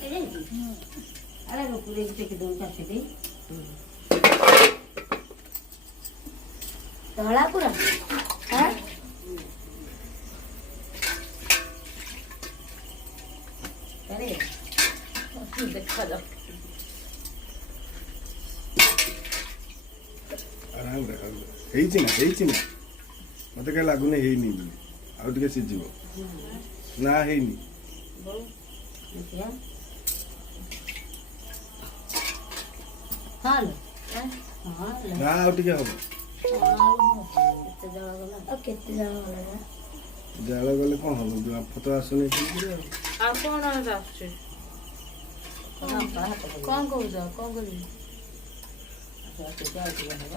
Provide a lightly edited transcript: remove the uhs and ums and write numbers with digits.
କାଟି ଦେଇଛି ଆରେ ରୁପୁରେ ଟେକି ଦଉ କାଟିଦି ଧଳା ପୁରା ହାଁ ଆରେ ଦେଖାଯାଉ ଆରାମରେ ହେଇଛି ନା ମତେ କାହିଁ ଲାଗୁନି ହେଇନି ବୋଲି ଆଉ ଟିକେ ସିଝିବ ନା ହେଇନି ଦେଖିଆ ହଁ ହଁ ନା ଆଉ ଟିକେ ହବ କେତେ ଜଳ ଗଲା ଆଉ କେତେ ଜଣ ଗଲା ଜାଳ ଗଲେ କଣ ହବ ବାମ୍ଫ ତ ଆସୁନି ଠିକରେ ଆଉ କଣ ଆସୁଛି ହାତ କଣ କହୁଛ କଣ କରିବି ଆଉ ଟିକେ ହବ